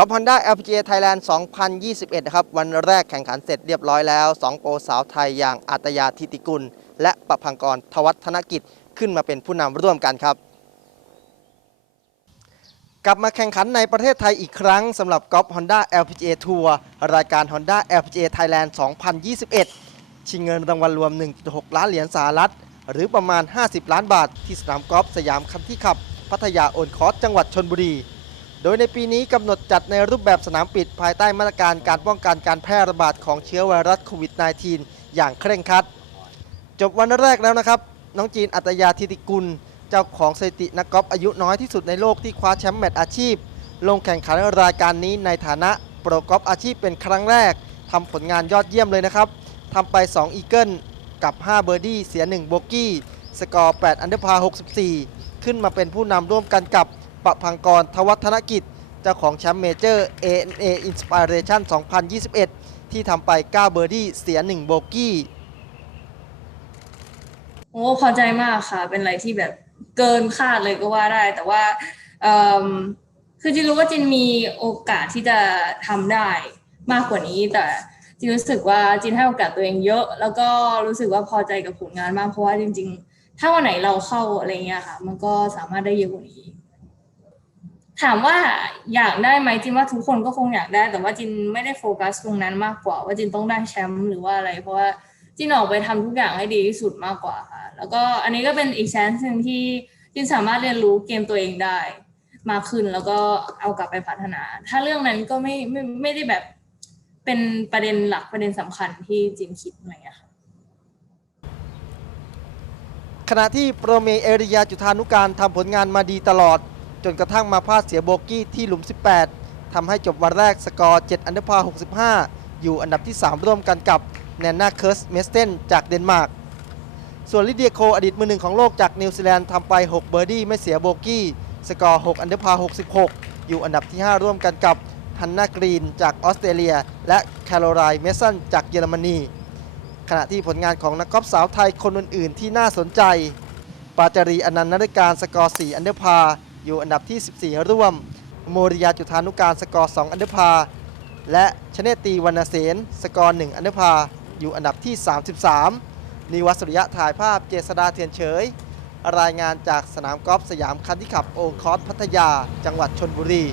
กอล์ฟฮอนด้า LPGA Thailand 2021 นะครับ วันแรกแข่งขันเสร็จเรียบร้อยแล้ว 2 โปรสาวไทยอย่างอาตยาธิติกุล และประพังกรทวัฒนกิจขึ้นมาเป็นผู้นำร่วมกันครับ กลับมาแข่งขันในประเทศไทยอีกครั้งสำหรับกอล์ฟ Honda LPGA Tour รายการ Honda LPGA Thailand 2021 ชิงเงินรางวัลรวม 1.6 ล้านเหรียญสหรัฐ หรือประมาณ 50 ล้านบาท ที่สนามกอล์ฟสยามคันที่ขับ พัทยาโอนคอร์สจังหวัดชนบุรี โดยในปีนี้กำหนดจัดในรูปแบบสนามปิดภายใต้มาตรการการป้องกันการแพร่ระบาดของเชื้อไวรัสโควิด -19 อย่างเคร่งครัด จบวันแรกแล้วนะครับ น้องจีนอัตยาธิติกุล เจ้าของสถิตินักกอล์ฟอายุน้อยที่สุดในโลกที่คว้าแชมป์แมตช์อาชีพ ลงแข่งขันรายการนี้ในฐานะโปรกอล์ฟอาชีพเป็นครั้งแรกทำผลงานยอดเยี่ยมเลยนะครับทำไป 2 อีเกิลกับ 5 เบอร์ดี้เสีย 1 โบกี้ สกอร์ 8 อันเดอร์พา 64 ขึ้นมาเป็นผู้นำร่วมกันกับ ประพังกรทวัฒนกิจ เจ้าของแชมป์เมเจอร์ ANA Inspiration 2021 ที่ทำไป 9 เบอร์ดี้เสีย 1 โบกี้ โอ้พอใจมากค่ะ เป็นอะไรที่แบบเกินคาดเลยก็ว่าได้ แต่ว่าคือจินรู้ว่าจินมีโอกาสที่จะทำได้มากกว่านี้แต่จินรู้สึกว่าจินให้โอกาสตัวเองเยอะ แล้วก็รู้สึกว่าพอใจกับผลงานมากเพราะว่าจริง ๆ ถ้าวันไหนเราเข้าอะไรเงี้ยค่ะ มันก็สามารถได้เยอะกว่านี้ ถามว่าอยากได้ไหมจินว่าทุกคนก็คงอยากได้ แต่ว่าจินไม่ได้โฟกัสตรงนั้นมากกว่า ว่าจินต้องได้แชมป์หรือว่าอะไร เพราะว่าจินออกไปทำทุกอย่างให้ดีที่สุดมากกว่าค่ะ แล้วก็อันนี้ก็เป็นอีกแชนส์หนึ่งที่จินสามารถเรียนรู้เกมตัวเองได้ มากขึ้นแล้วก็เอากลับไปพัฒนา ถ้าเรื่องนั้นก็ไม่ไม่ไม่ได้แบบเป็นประเด็นหลักประเด็นสำคัญที่จินคิดอะไรอย่างเงี้ยค่ะขณะที่โปรเมเอริยาจุธานุการทำผลงานมาดีตลอด จนกระทั่งมาพลาดเสียโบกี้ที่หลุม 18ทำให้จบวันแรกสกอร์ 7 อันดอร์พา65 อยู่อันดับที่ 3 ร่วมกันกับแนนนาเคิร์สเมสเทนจากเดนมาร์ก ส่วนลิเดียโคอดีตมือหนึ่งของโลกจากนิวซีแลนด์ทำไป 6 เบอร์ดี้ไม่เสียโบกี้ สกอร์ 6 อันดอร์พา66 อยู่อันดับที่ 5 ร่วมกันกับฮันนากรีนจากออสเตรเลีย และแคโรไลน์เมสันจากเยอรมนี ขณะที่ผลงานของนักกอล์ฟสาวไทยคนอื่น ๆ ที่น่าสนใจ ปาจารีอนันต์นริการสกอร์ 4 อันเดอร์พา อยู่อันดับที่ 14 ร่วม โมริยาจุธานุการสกอร์ 2 อันดับพา และชเนตีวรรณเสนสกอร์ 1 อันดับพา อยู่อันดับที่ 33 นิวัตสุริยะถ่ายภาพเจษดาเทียนเฉย รายงานจากสนามกอล์ฟสยามคันที่ขับโอคอสพัทยา จังหวัดชนบุรี